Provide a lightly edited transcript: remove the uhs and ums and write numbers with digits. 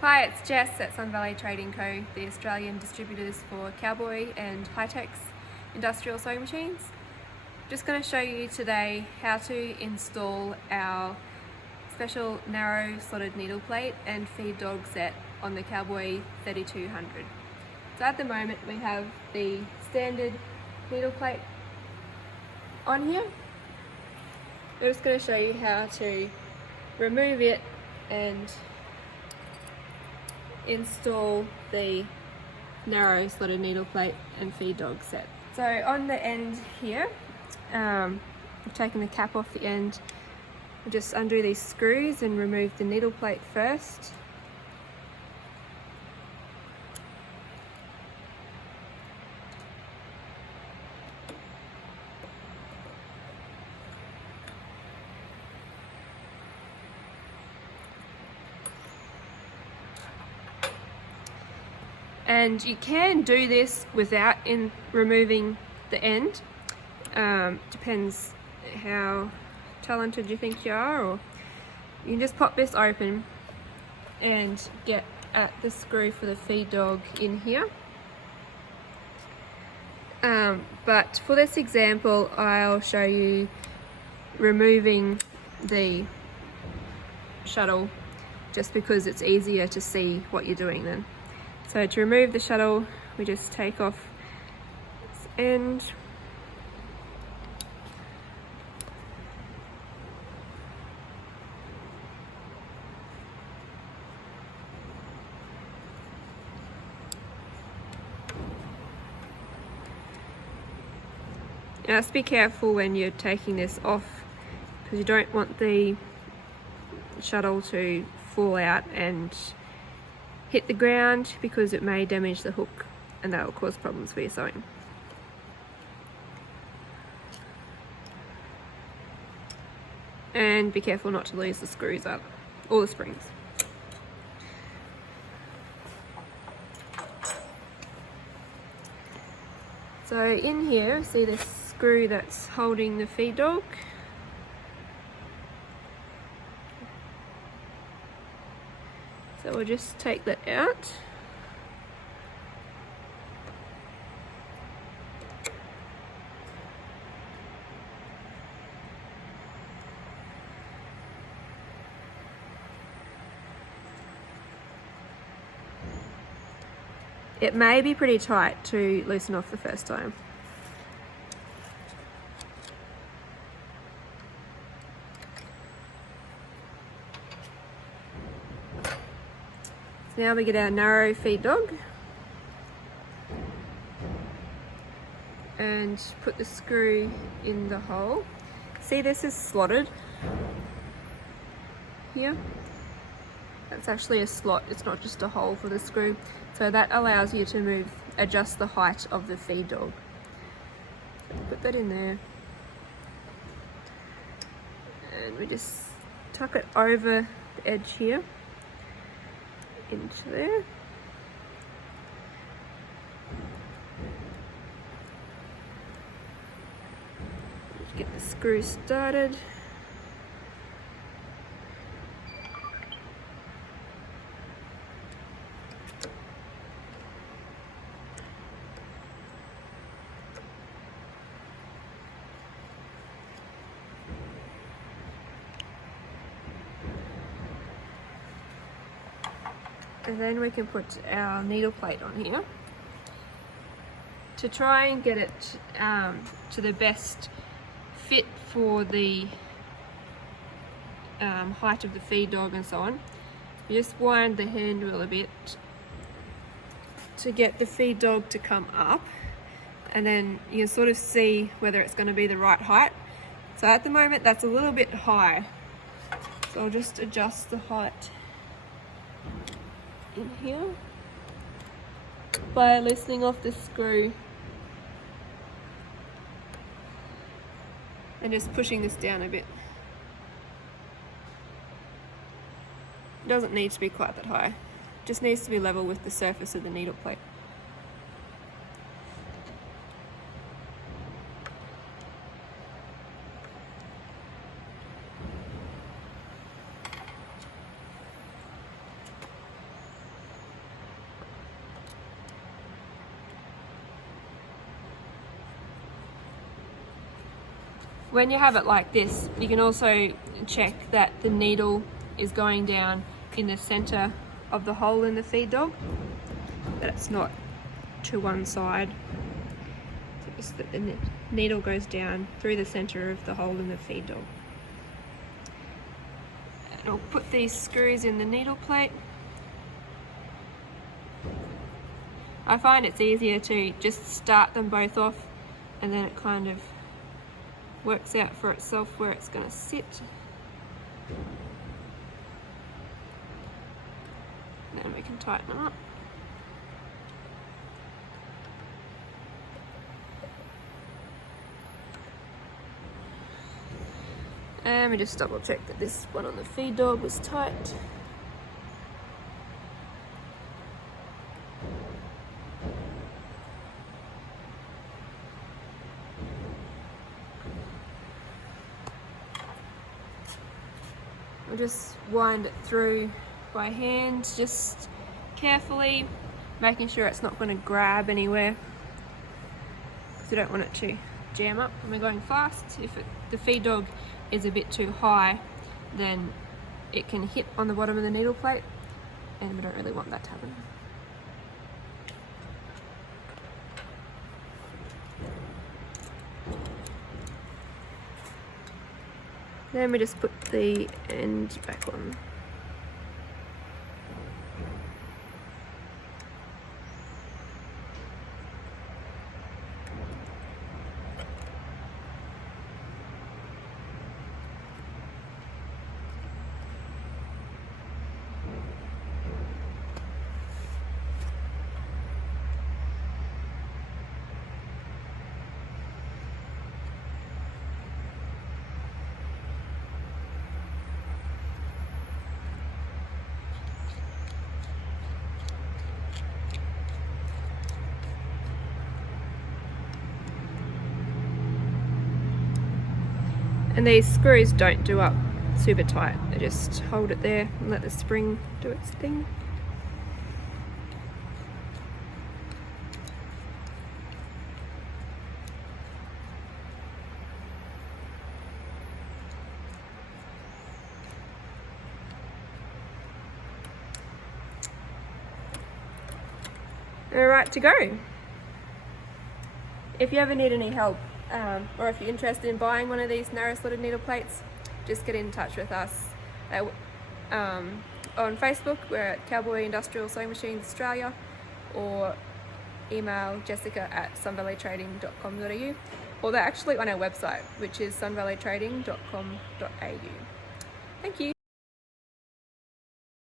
Hi, it's Jess at Sun Valley Trading Co., the Australian distributors for Cowboy and Hi-Tex industrial sewing machines. Just going to show you today how to install our special narrow slotted needle plate and feed dog set on the Cowboy 3200. So at the moment we have the standard needle plate on here. I'm just going to show you how to remove it and install the narrow slotted needle plate and feed dog set. So on the end here, I've taken the cap off the end. I'll just undo these screws and remove the needle plate first. And you can do this without removing the end. Depends how talented you think you are, or you can just pop this open and get at the screw for the feed dog in here. But for this example, I'll show you removing the shuttle just because it's easier to see what you're doing then. So to remove the shuttle, we just take off this end. Now just be careful when you're taking this off, because you don't want the shuttle to fall out and hit the ground, because it may damage the hook and that will cause problems for your sewing. And be careful not to lose the screws up, or the springs. So in here, see this screw that's holding the feed dog? So we'll just take that out. It may be pretty tight to loosen off the first time. Now we get our narrow feed dog and put the screw in the hole. See, this is slotted here. That's actually a slot, it's not just a hole for the screw. So that allows you to adjust the height of the feed dog. So put that in there. And we just tuck it over the edge here, into there. Let's get the screw started. And then we can put our needle plate on here to try and get it to the best fit for the height of the feed dog and so on. You just wind the handle a bit to get the feed dog to come up, and then you can sort of see whether it's going to be the right height. So at the moment that's a little bit high, so I'll just adjust the height in here by loosening off the screw and just pushing this down a bit. It doesn't need to be quite that high, it just needs to be level with the surface of the needle plate. When you have it like this, you can also check that the needle is going down in the center of the hole in the feed dog, that it's not to one side. So just that the needle goes down through the center of the hole in the feed dog. And I'll put these screws in the needle plate. I find it's easier to just start them both off, and then it kind of works out for itself where it's going to sit. Then we can tighten them up. And we just double check that this one on the feed dog was tight. We'll just wind it through by hand, just carefully, making sure it's not going to grab anywhere, because we don't want it to jam up when we're going fast. If the feed dog is a bit too high, then it can hit on the bottom of the needle plate, and we don't really want that to happen. Then we just put the end back on. And these screws don't do up super tight, they just hold it there and let the spring do its thing. All right to go. If you ever need any help, or if you're interested in buying one of these narrow slotted needle plates, just get in touch with us. On Facebook, we're at Cowboy Industrial Sewing Machines Australia, or email jessica@sunvalleytrading.com.au, or they're actually on our website, which is sunvalleytrading.com.au. Thank you.